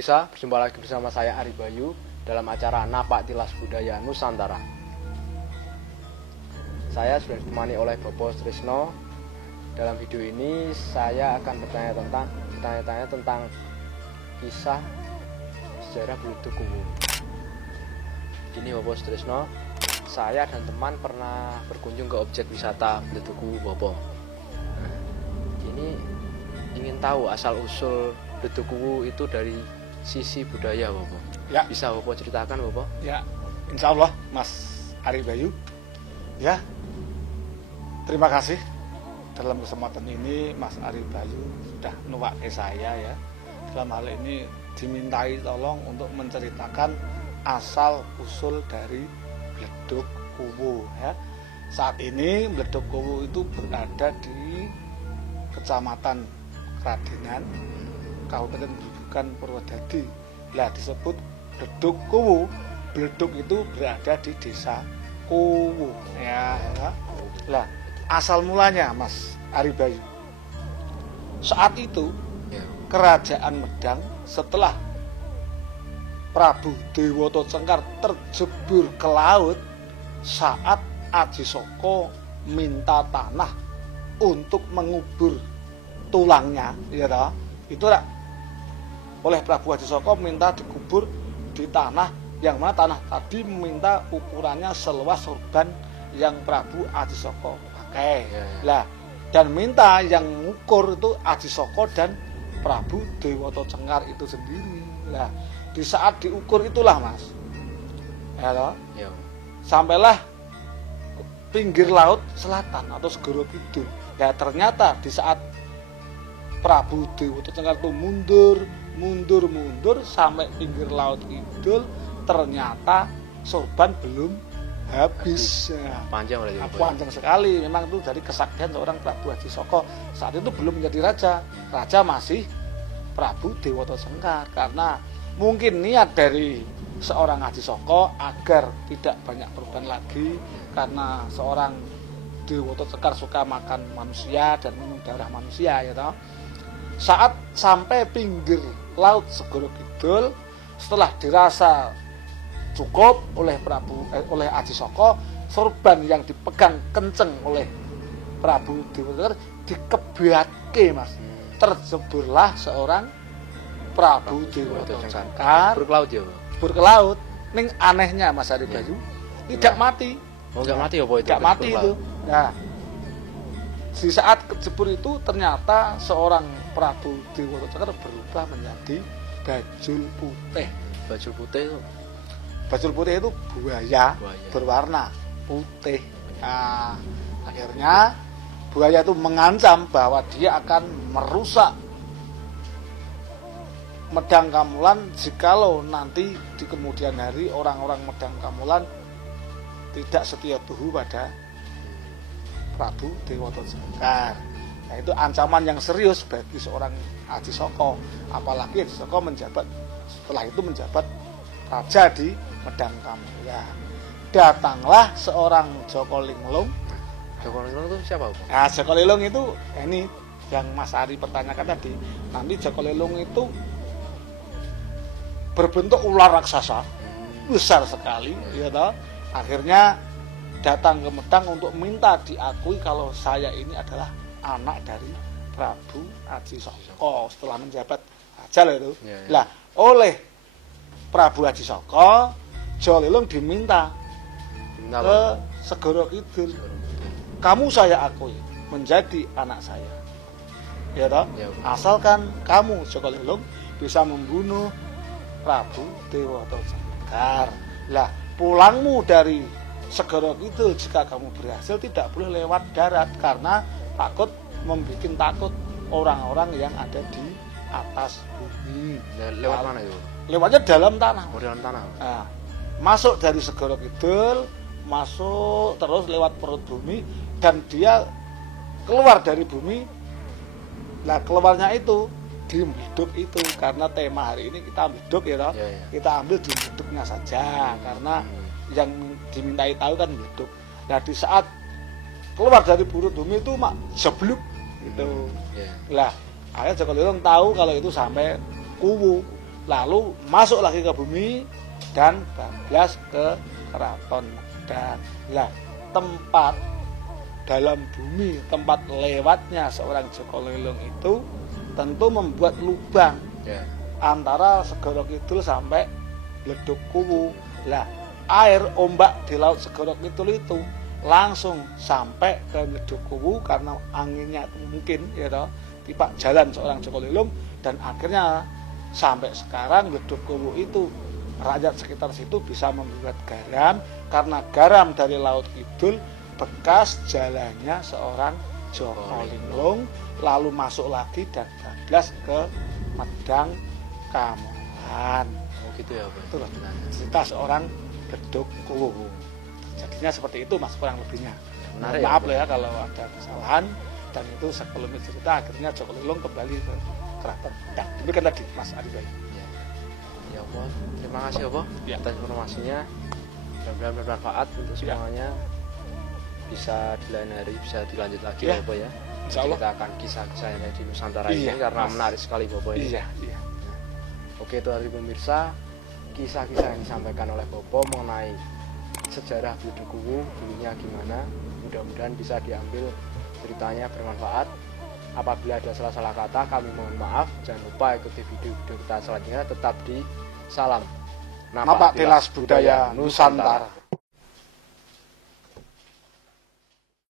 pemirsa, berjumpa lagi bersama saya Ari Bayu dalam acara Napak Tilas Budaya Nusantara. Saya sudah ditemani oleh Bopo Trisno. Dalam video ini saya akan bertanya-tanya tentang kisah sejarah Bledukuwu. Gini Bopo Trisno, saya dan teman pernah berkunjung ke objek wisata Bledukuwu Bopo. Ini ingin tahu asal-usul Bledukuwu itu dari sisi budaya, Bopo. Ya. Bisa Bopo ceritakan, Bopo? Ya, insya Allah Mas Ari Bayu. Ya, terima kasih. Dalam kesempatan ini Mas Ari Bayu sudah nuwake saya ya. Dalam hal ini dimintai tolong untuk menceritakan asal-usul dari Bledukuwu ya. Saat ini Bledukuwu itu berada di Kecamatan Kradenan, Kabupaten Grobogan, Purwodadi. Lah disebut Bledukuwu. Bledug itu berada di desa Kuwu ya. Lah asal mulanya Mas Ari Bayu, saat itu Kerajaan Medang setelah Prabu Dewata Cengkar terjebur ke laut saat Aji Saka minta tanah untuk mengubur tulangnya, ya toh. Itu lah oleh Prabu Aji Saka minta dikubur di tanah yang mana tanah tadi minta ukurannya seluas sorban yang Prabu Aji Saka pakai. Lah dan minta yang ngukur itu Aji Saka dan Prabu Dewata Cengkar itu sendiri. Lah di saat diukur itulah Mas, ya toh, sampailah pinggir laut selatan atau segoro kidul. Ya ternyata di saat Prabu Dewata Cengkar itu mundur sampai pinggir laut kidul, ternyata sorban belum habis. Panjang berarti. Panjang sekali. Memang itu dari kesaktian seorang Prabu Aji Saka. Saat itu belum menjadi raja. Raja masih Prabu Dewata Cengkar, karena mungkin niat dari seorang Aji Saka agar tidak banyak korban lagi, karena seorang Dewata Cengkar suka makan manusia dan minum darah manusia, ya toh. Saat sampai pinggir laut segoro kidul, setelah dirasa cukup oleh Aji Saka, sorban yang dipegang kenceng oleh Prabu Dewata Cengkar dikebiatke Mas. Terjeburlah seorang Prabu Dewata Cengkar berkelaut. Ning anehnya Mas Ari Bayu, tidak mati. Oh, enggak mati apa itu? Enggak mati itu. Nah, di saat kejebur itu ternyata seorang Prabu Dewata Cengkar berubah menjadi bajul putih. Bajul putih itu buaya berwarna putih. Nah, akhirnya buaya itu mengancam bahwa dia akan merusak Medang Kamulan jikalau nanti di kemudian hari orang-orang Medang Kamulan tidak setia tuhu pada Prabu Dewata Cengkar. Nah, itu ancaman yang serius bagi seorang Aji Saka. Apalagi Aji Saka setelah itu menjabat raja di Medang Kamulan. Datanglah seorang Joko Linglung. Joko Linglung itu siapa, Bang? Nah, Joko Linglung itu ini yang Mas Ari pertanyakan tadi. Nanti Joko Linglung itu berbentuk ular raksasa, besar sekali, ya toh. Akhirnya datang ke Medang untuk minta diakui kalau saya ini adalah anak dari Prabu Aji Saka setelah menjabat raja itu. Lah, oleh Prabu Aji Saka, Joko Linglung diminta ke segoro kidul. Kamu saya akui menjadi anak saya, ya toh. Asalkan kamu Joko Linglung bisa membunuh Prabu Dewata Cengkar. Lah, pulangmu dari segoro kidul jika kamu berhasil tidak boleh lewat darat, karena membuat takut orang-orang yang ada di atas bumi. Lewat mana itu? Lewatnya dalam tanah. Dalam tanah. Nah, masuk dari segoro kidul, masuk terus lewat perut bumi, dan dia keluar dari bumi. Nah, keluarnya itu di Bledug itu, karena tema hari ini kita Bledug ya toh. Kita ambil di Bledugnya saja, karena yang dimintai tahu kan Bledug. Nah, di saat keluar dari perut bumi itu mak jebluk gitu. Lah, akhirnya Joko Linglung tahu kalau itu sampai Kuwu. lalu masuk lagi ke bumi dan bablas ke keraton Medan. Lah, tempat dalam bumi, tempat lewatnya seorang Joko Lelong itu tentu membuat lubang antara Segoro Kidul sampai Bledug Kuwu. Lah, air ombak di laut Segoro Kidul itu langsung sampai ke Bledug Kuwu karena anginnya mungkin ya toh, tipak jalan seorang Joko Lelong, dan akhirnya sampai sekarang Bledug Kuwu itu rakyat sekitar situ bisa membuat garam karena garam dari laut Kidul bekas jalannya seorang Joko Linglung, lalu masuk lagi dan bablas ke Medang Kamohan. Oh gitu ya, Pak. Itu loh cerita seorang Bledug Kuwu. Jadinya seperti itu Mas, kurang lebihnya. Menarik, Maaf ya, ya kalau ada kesalahan, dan itu sekelumit cerita akhirnya Joko Linglung kembali ke keraton Medang. Demikian tadi Mas Ari Bayu. Ya Allah, terima kasih Allah atas informasinya. Mudah-mudahan bermanfaat untuk semuanya. Bisa di lain hari bisa dilanjut lagi Bapak ya. Insyaallah. Kita akan kisah-kisah yang ada di Nusantara ini karena menarik sekali Bapak ini. Iya. Oke, itu hari pemirsa, kisah-kisah yang disampaikan oleh Bapak mengenai sejarah Bledug Kuwu dulunya gimana. Mudah-mudahan bisa diambil ceritanya bermanfaat. Apabila ada salah-salah kata kami mohon maaf. Jangan lupa ikuti video-video kita selanjutnya. Tetap di Salam Napak Tilas Budaya Nusantara.